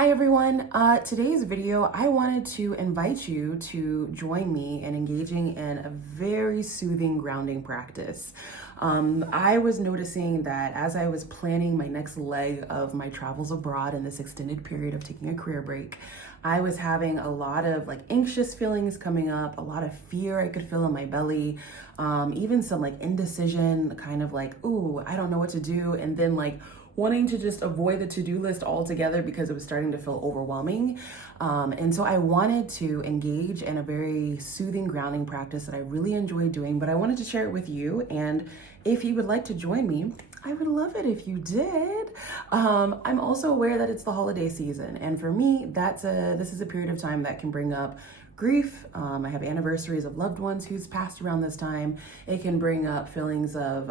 Hi everyone. Today's video, I wanted to invite you to join me in engaging in a very soothing grounding practice. I was noticing that as I was planning my next leg of my travels abroad in this extended period of taking a career break, I was having a lot of anxious feelings coming up, a lot of fear I could feel in my belly, even some indecision, kind of ooh, I don't know what to do, and then wanting to just avoid the to-do list altogether because it was starting to feel overwhelming. And so I wanted to engage in a very soothing grounding practice that I really enjoy doing, but I wanted to share it with you. And if you would like to join me, I would love it if you did. I'm also aware that it's the holiday season. And for me, this is a period of time that can bring up grief. I have anniversaries of loved ones who's passed around this time. It can bring up feelings of,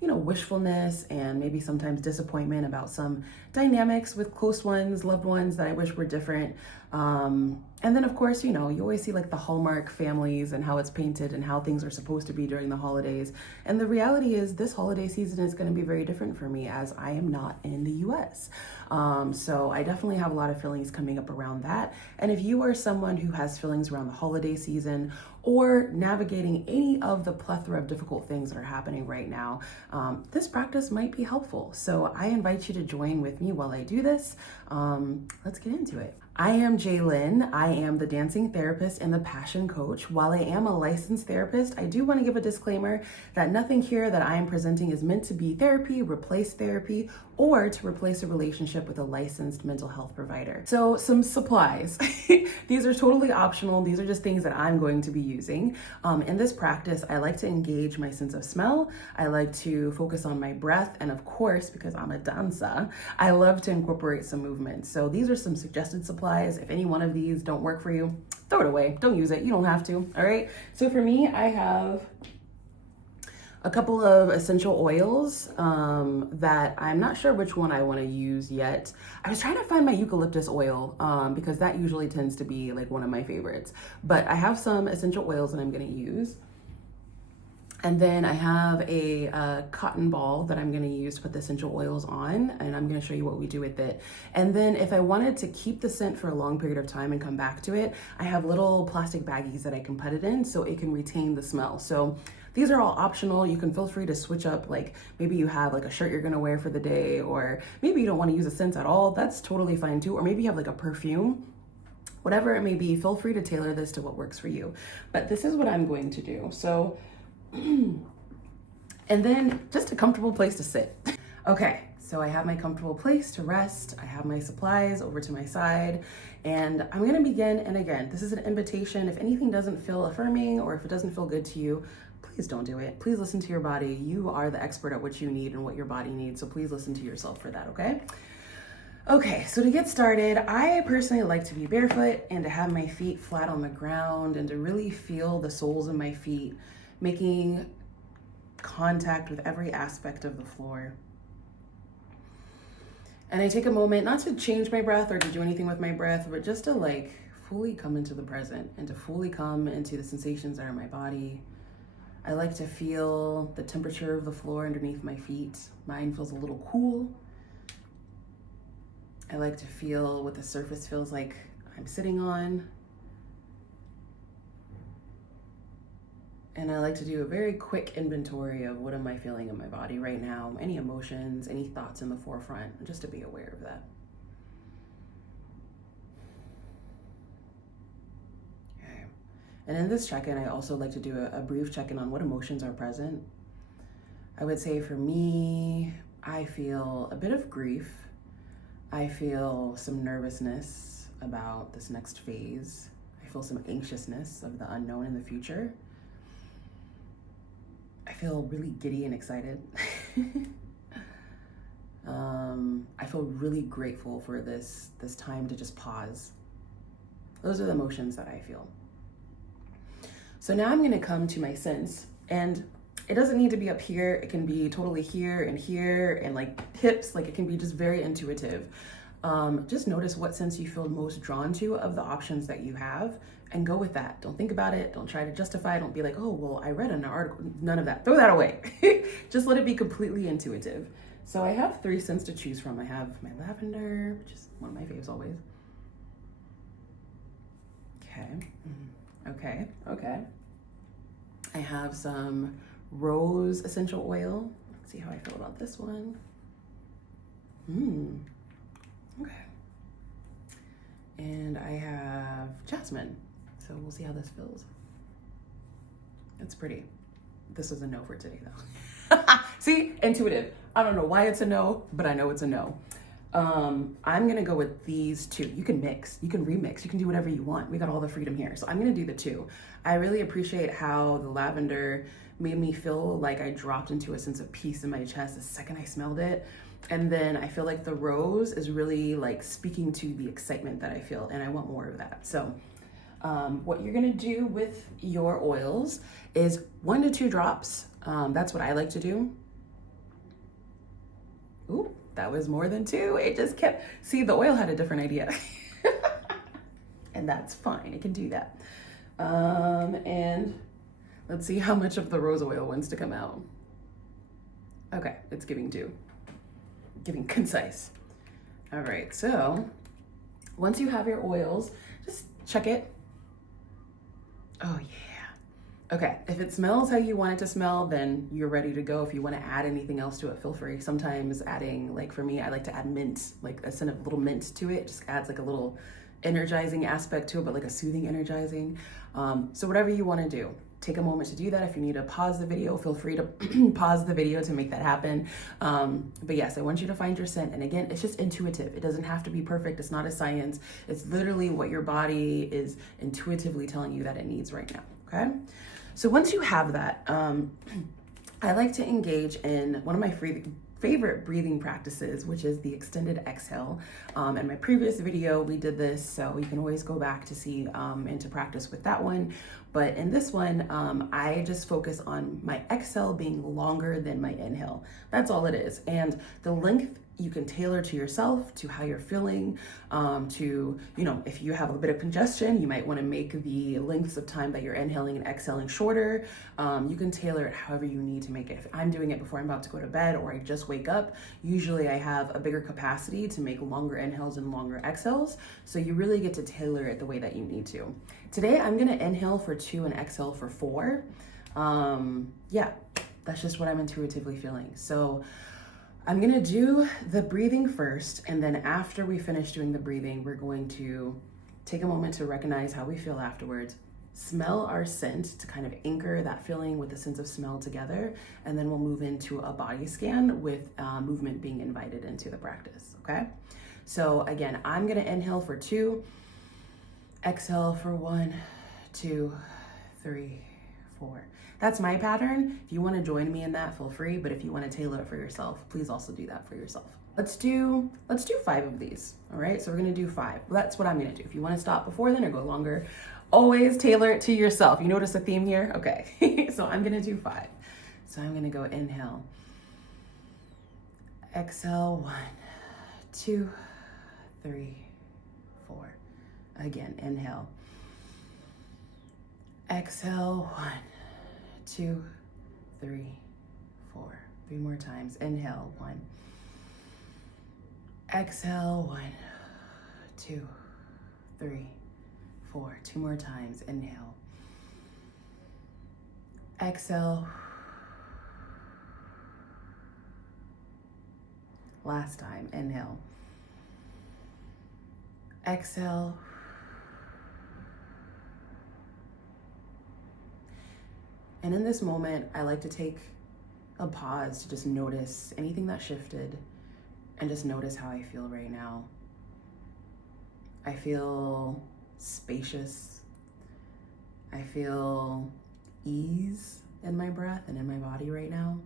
wishfulness and maybe sometimes disappointment about some dynamics with close ones, loved ones that I wish were different. And then of course, you always see the Hallmark families and how it's painted and how things are supposed to be during the holidays. And the reality is this holiday season is going to be very different for me as I am not in the US. So I definitely have a lot of feelings coming up around that. And if you are someone who has feelings around the holiday season or navigating any of the plethora of difficult things that are happening right now, this practice might be helpful. So I invite you to join with me while I do this. Let's get into it. I am Jaylyn. I am the dancing therapist and the passion coach. While I am a licensed therapist, I do want to give a disclaimer that nothing here that I am presenting is meant to be therapy, replace therapy, or to replace a relationship with a licensed mental health provider. So some supplies. These are totally optional. These are just things that I'm going to be using. In this practice, I like to engage my sense of smell. I like to focus on my breath. And of course, because I'm a dancer, I love to incorporate some movement. So these are some suggested supplies. If any one of these don't work for you, throw it away. Don't use it. You don't have to. All right. So for me, I have a couple of essential oils that I'm not sure which one I want to use yet. I was trying to find my eucalyptus oil because that usually tends to be one of my favorites. But I have some essential oils that I'm going to use. And then I have a cotton ball that I'm gonna use to put the essential oils on, and I'm gonna show you what we do with it. And then if I wanted to keep the scent for a long period of time and come back to it, I have little plastic baggies that I can put it in so it can retain the smell. So these are all optional. You can feel free to switch up, maybe you have a shirt you're gonna wear for the day, or maybe you don't wanna use a scent at all. That's totally fine too. Or maybe you have a perfume. Whatever it may be, feel free to tailor this to what works for you. But this is what I'm going to do. So, and then just a comfortable place to sit. Okay, so I have my comfortable place to rest. I have my supplies over to my side, and I'm gonna begin. And again, this is an invitation. If anything doesn't feel affirming or if it doesn't feel good to you, please don't do it. Please listen to your body. You are the expert at what you need and what your body needs. So please listen to yourself for that, okay? Okay, so to get started, I personally like to be barefoot and to have my feet flat on the ground and to really feel the soles of my feet making contact with every aspect of the floor. And I take a moment not to change my breath or to do anything with my breath, but just to fully come into the present and to fully come into the sensations that are in my body. I like to feel the temperature of the floor underneath my feet. Mine feels a little cool. I like to feel what the surface feels like I'm sitting on. And I like to do a very quick inventory of what am I feeling in my body right now, any emotions, any thoughts in the forefront, just to be aware of that. Okay. And in this check-in, I also like to do a brief check-in on what emotions are present. I would say for me, I feel a bit of grief. I feel some nervousness about this next phase. I feel some anxiousness of the unknown in the future. I feel really giddy and excited. I feel really grateful for this time to just pause. Those are the emotions that I feel. So now I'm gonna come to my sense, and it doesn't need to be up here. It can be totally here and hips. It can be just very intuitive. Just notice what sense you feel most drawn to of the options that you have and go with that. Don't think about it. Don't try to justify it. Don't be like, oh, well, I read an article. None of that. Throw that away. Just let it be completely intuitive. So I have 3 scents to choose from. I have my lavender, which is one of my faves always. Okay. I have some rose essential oil. Let's see how I feel about this one. Okay. And I have jasmine. So we'll see how this feels. It's pretty. This is a no for today though. See, intuitive. I don't know why it's a no, but I know it's a no. I'm gonna go with these 2. You can mix, you can remix, you can do whatever you want. We got all the freedom here. So I'm gonna do the 2. I really appreciate how the lavender made me feel like I dropped into a sense of peace in my chest the second I smelled it. And then I feel like the rose is really like speaking to the excitement that I feel, and I want more of that. So what you're gonna do with your oils is 1 to 2 drops. That's what I like to do. Ooh, that was more than 2. It just kept, see, the oil had a different idea. And that's fine, it can do that. And let's see how much of the rose oil wants to come out. Okay, it's giving 2. Giving concise. All right, so once you have your oils, just check it. Oh yeah. Okay, if it smells how you want it to smell, then you're ready to go. If you want to add anything else to it, feel free. Sometimes adding, like for me, I like to add mint, like a scent of little mint to it. Just adds like a little energizing aspect to it, but like a soothing energizing. So whatever you want to do. Take a moment to do that. If you need to pause the video, feel free to pause the video to make that happen. But yes, I want you to find your scent. And again, it's just intuitive. It doesn't have to be perfect. It's not a science. It's literally what your body is intuitively telling you that it needs right now, okay? So once you have that, I like to engage in one of my favorite breathing practices, which is the extended exhale. In my previous video, we did this, so you can always go back to see and to practice with that one. But in this one, I just focus on my exhale being longer than my inhale. That's all it is. And the length you can tailor to yourself, to how you're feeling, to, you know, if you have a bit of congestion, you might want to make the lengths of time that you're inhaling and exhaling shorter. You can tailor it however you need to make it. If I'm doing it before I'm about to go to bed or I just wake up, usually I have a bigger capacity to make longer inhales and longer exhales. So you really get to tailor it the way that you need to. Today, I'm gonna inhale for 2 and exhale for 4. Yeah, that's just what I'm intuitively feeling. So I'm gonna do the breathing first, and then after we finish doing the breathing, we're going to take a moment to recognize how we feel afterwards, smell our scent to kind of anchor that feeling with the sense of smell together, and then we'll move into a body scan with movement being invited into the practice, okay? So again, I'm gonna inhale for 2, exhale for 1, 2, 3, 4. That's my pattern. If you want to join me in that, feel free, but if you want to tailor it for yourself, please also do that for yourself. Let's do 5 of these. All right, so we're gonna do 5. Well, that's what I'm gonna do. If you want to stop before then or go longer, always tailor it to yourself. You notice a theme here? Okay. So I'm gonna do 5. So I'm gonna go inhale, exhale, 1, 2, 3, 4. Again, inhale, exhale, 1, 2, 3, 4. 3 more times. Inhale, 1. Exhale, 1, 2, 3, 4. 2 more times. Inhale. Exhale. Last time. Inhale. Exhale. And in this moment, I like to take a pause to just notice anything that shifted and just notice how I feel right now. I feel spacious. I feel ease in my breath and in my body right now.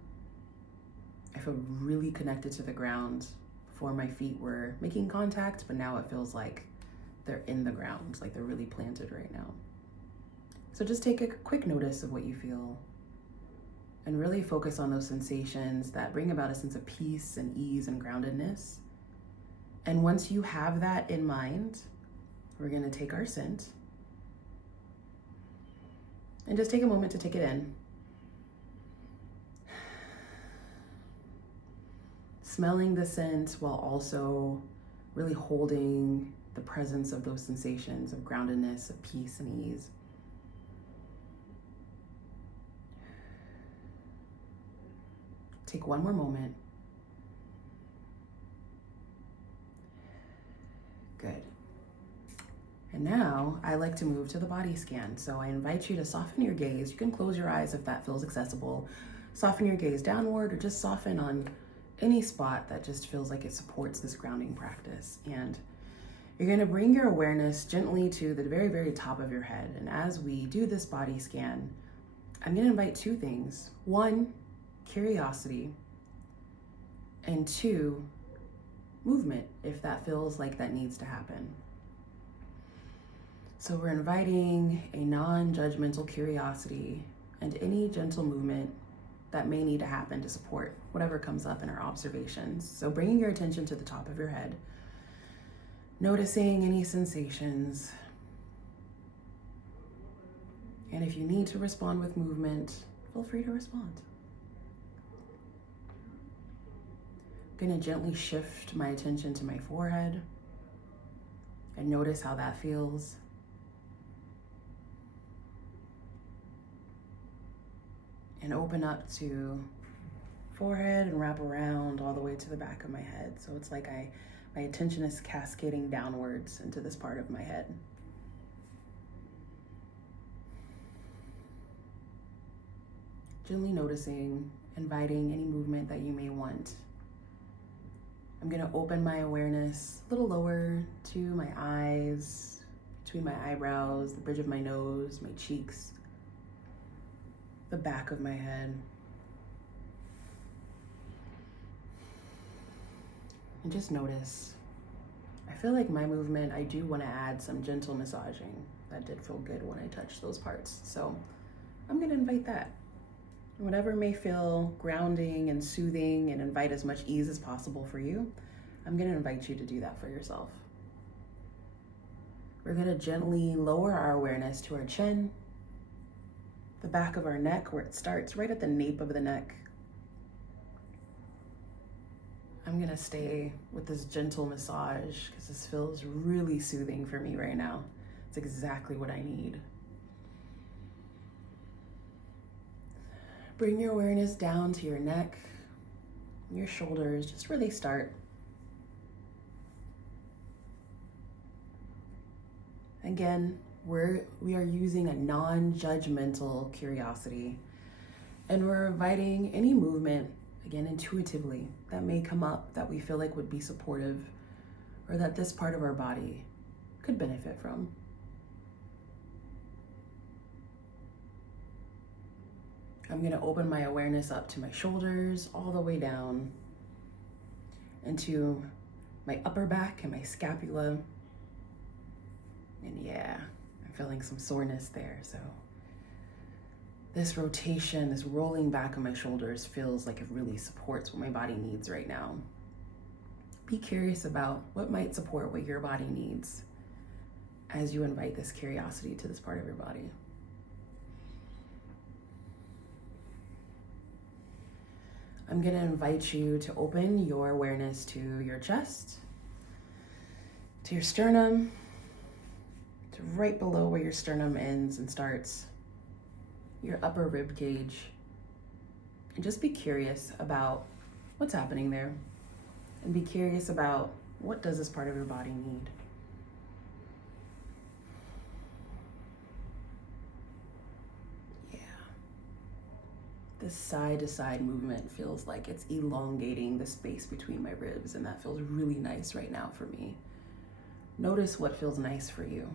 I feel really connected to the ground. Before my feet were making contact, but now it feels like they're in the ground, like they're really planted right now. So just take a quick notice of what you feel and really focus on those sensations that bring about a sense of peace and ease and groundedness. And once you have that in mind, we're gonna take our scent and just take a moment to take it in. smelling the scent while also really holding the presence of those sensations of groundedness, of peace and ease. Take one more moment. Good. And now I like to move to the body scan. So I invite you to soften your gaze. You can close your eyes if that feels accessible. Soften your gaze downward, or just soften on any spot that just feels like it supports this grounding practice. And you're going to bring your awareness gently to the very, very top of your head. And as we do this body scan, I'm going to invite two things. One, curiosity. And two, movement, if that feels like that needs to happen. So we're inviting a non-judgmental curiosity and any gentle movement that may need to happen to support whatever comes up in our observations. So bringing your attention to the top of your head, noticing any sensations. And if you need to respond with movement, feel free to respond. I'm going to gently shift my attention to my forehead and notice how that feels. And open up to forehead and wrap around all the way to the back of my head. So it's like my attention is cascading downwards into this part of my head. Gently noticing, inviting any movement that you may want. I'm gonna open my awareness a little lower to my eyes, between my eyebrows, the bridge of my nose, my cheeks, the back of my head. And just notice. I feel like my movement, I do want to add some gentle massaging. That did feel good when I touched those parts. So I'm going to invite that. Whatever may feel grounding and soothing and invite as much ease as possible for you, I'm going to invite you to do that for yourself. We're going to gently lower our awareness to our chin, the back of our neck where it starts, right at the nape of the neck. I'm gonna stay with this gentle massage because this feels really soothing for me right now. It's exactly what I need. Bring your awareness down to your neck, your shoulders, just where they start. Again, we are using a non-judgmental curiosity, and we're inviting any movement, again, intuitively, that may come up that we feel like would be supportive or that this part of our body could benefit from. I'm going to open my awareness up to my shoulders, all the way down into my upper back and my scapula. And yeah, I'm feeling some soreness there. So this rotation, this rolling back of my shoulders feels like it really supports what my body needs right now. Be curious about what might support what your body needs as you invite this curiosity to this part of your body. I'm going to invite you to open your awareness to your chest, to your sternum, to right below where your sternum ends and starts, your upper rib cage, and just be curious about what's happening there, and be curious about what does this part of your body need. Yeah. This side to side movement feels like it's elongating the space between my ribs, and that feels really nice right now for me. Notice what feels nice for you.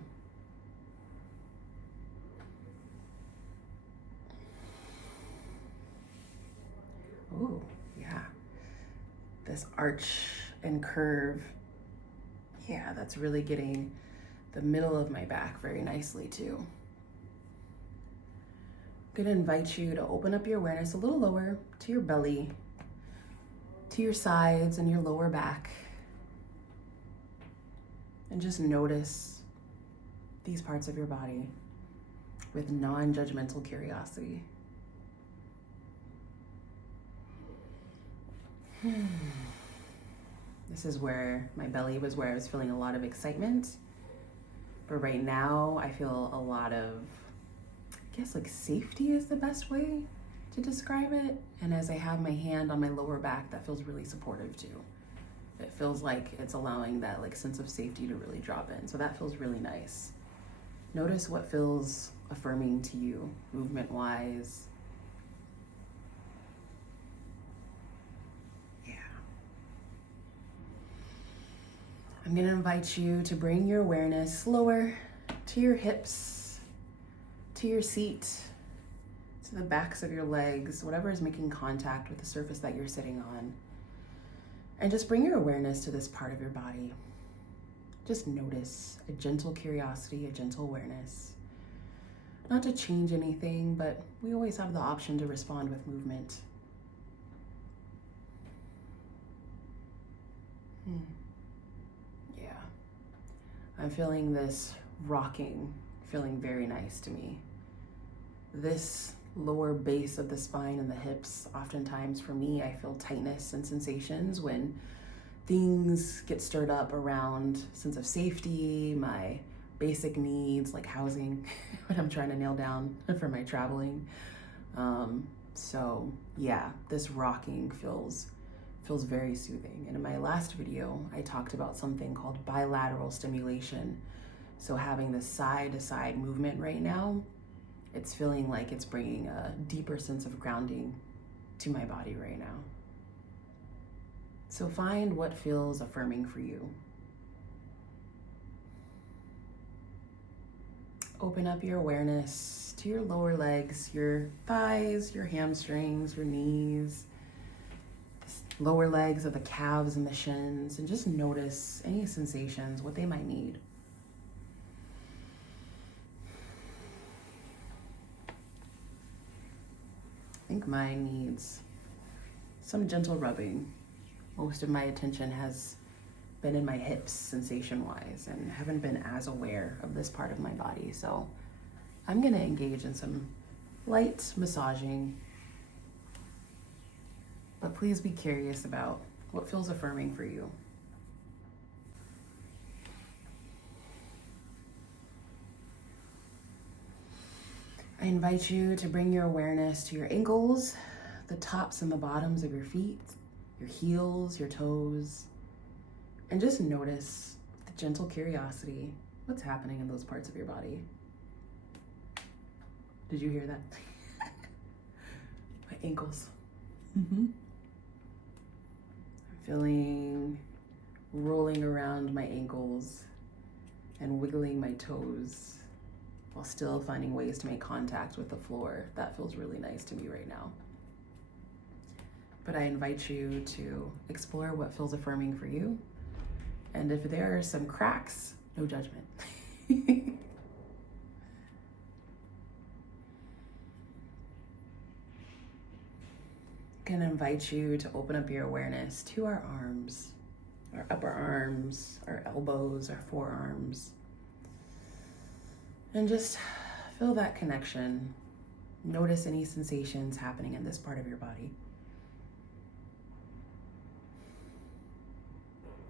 Ooh, yeah. This arch and curve. Yeah, that's really getting the middle of my back very nicely too. I'm gonna invite you to open up your awareness a little lower to your belly, to your sides and your lower back. And just notice these parts of your body with non-judgmental curiosity. This is where my belly was, where I was feeling a lot of excitement. But right now I feel a lot of, I guess like safety is the best way to describe it. And as I have my hand on my lower back, that feels really supportive too. It feels like it's allowing that like sense of safety to really drop in. So that feels really nice. Notice what feels affirming to you, movement-wise. Yeah. I'm gonna invite you to bring your awareness lower to your hips, to your seat, to the backs of your legs, whatever is making contact with the surface that you're sitting on. And just bring your awareness to this part of your body. Just notice a gentle curiosity, a gentle awareness. Not to change anything, but we always have the option to respond with movement. Yeah. I'm feeling this rocking, feeling very nice to me. This lower base of the spine and the hips, oftentimes for me, I feel tightness and sensations when things get stirred up around sense of safety, my basic needs like housing, what I'm trying to nail down for my traveling. So yeah, this rocking feels very soothing. And in my last video, I talked about something called bilateral stimulation. So having this side to side movement right now, it's feeling like it's bringing a deeper sense of grounding to my body right now. So find what feels affirming for you. Open up your awareness to your lower legs, your thighs, your hamstrings, your knees, the lower legs of the calves and the shins, and just notice any sensations, what they might need. I think mine needs some gentle rubbing. Most of my attention has been in my hips sensation-wise and haven't been as aware of this part of my body. So I'm gonna engage in some light massaging, but please be curious about what feels affirming for you. I invite you to bring your awareness to your ankles, the tops and the bottoms of your feet, your heels, your toes, and just notice the gentle curiosity. What's happening in those parts of your body? Did you hear that? My ankles. I'm feeling rolling around my ankles and wiggling my toes while still finding ways to make contact with the floor. That feels really nice to me right now. But I invite you to explore what feels affirming for you. And if there are some cracks, no judgment. I'm gonna invite you to open up your awareness to our arms, our upper arms, our elbows, our forearms. And just feel that connection. Notice any sensations happening in this part of your body.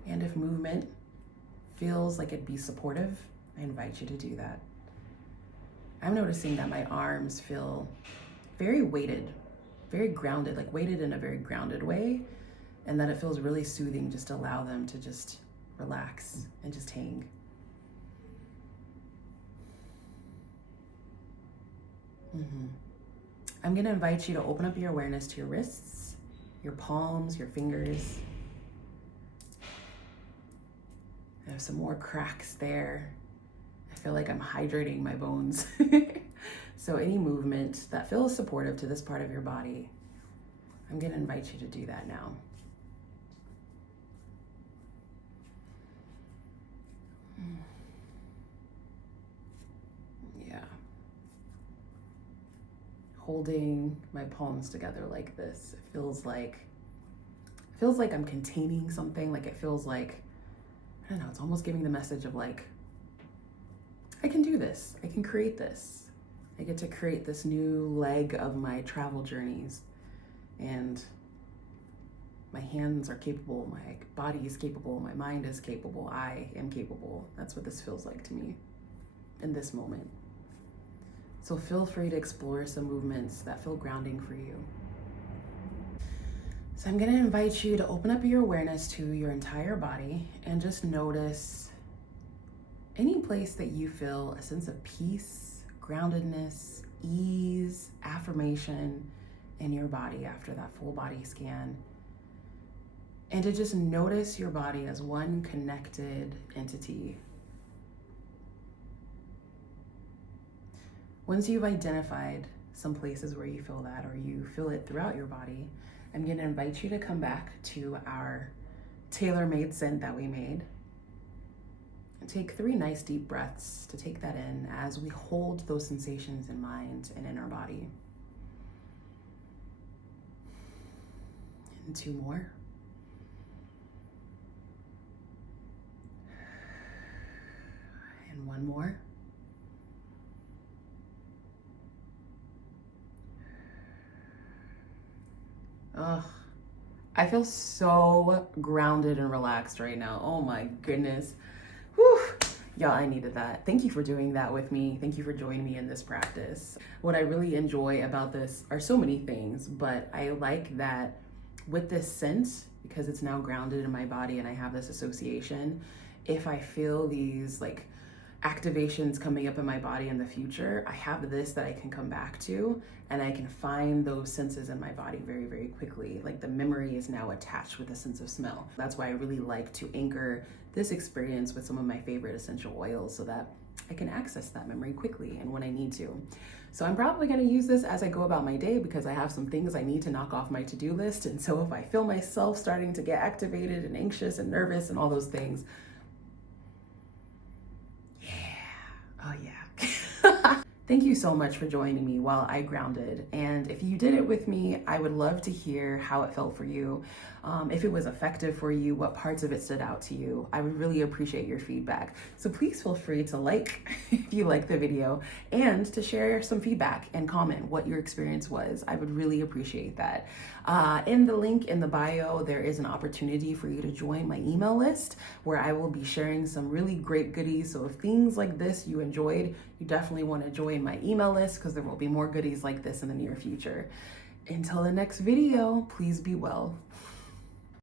And if movement feels like it'd be supportive, I invite you to do that. I'm noticing that my arms feel very weighted, very grounded, like weighted in a very grounded way, and that it feels really soothing just to allow them to just relax and just hang. I'm gonna invite you to open up your awareness to your wrists, your palms, your fingers. I have some more cracks there. I feel like I'm hydrating my bones. So any movement that feels supportive to this part of your body, I'm gonna invite you to do that now. Yeah. Holding my palms together like this, it feels like I'm containing something. Like it feels like, I don't know, it's almost giving the message of like, I can do this, I can create this. I get to create this new leg of my travel journeys and My hands are capable, my body is capable, my mind is capable, I am capable. That's what this feels like to me in this moment. So feel free to explore some movements that feel grounding for you. So I'm gonna invite you to open up your awareness to your entire body and just notice any place that you feel a sense of peace, groundedness, ease, affirmation in your body after that full body scan. And to just notice your body as one connected entity. Once you've identified some places where you feel that, or you feel it throughout your body, I'm going to invite you to come back to our tailor-made scent that we made. Take 3 nice deep breaths to take that in as we hold those sensations in mind and in our body. And 2 more. And 1 more. Ugh, I feel so grounded and relaxed right now. Oh my goodness. Whew. Y'all, I needed that. Thank you for doing that with me. Thank you for joining me in this practice. What I really enjoy about this are so many things, but I like that with this scent, because it's now grounded in my body and I have this association, if I feel these like activations coming up in my body in the future, I have this that I can come back to, and I can find those senses in my body very, very quickly. Like the memory is now attached with a sense of smell. That's why I really like to anchor this experience with some of my favorite essential oils so that I can access that memory quickly and when I need to. So I'm probably going to use this as I go about my day because I have some things I need to knock off my to-do list. And so if I feel myself starting to get activated and anxious and nervous and all those things, oh yeah. Thank you so much for joining me while I grounded. And if you did it with me, I would love to hear how it felt for you. If it was effective for you, what parts of it stood out to you. I would really appreciate your feedback. So please feel free to like if you like the video and to share some feedback and comment what your experience was. I would really appreciate that. In the link in the bio, there is an opportunity for you to join my email list where I will be sharing some really great goodies. So if things like this you enjoyed, you definitely want to join my email list because there will be more goodies like this in the near future. Until the next video, please be well.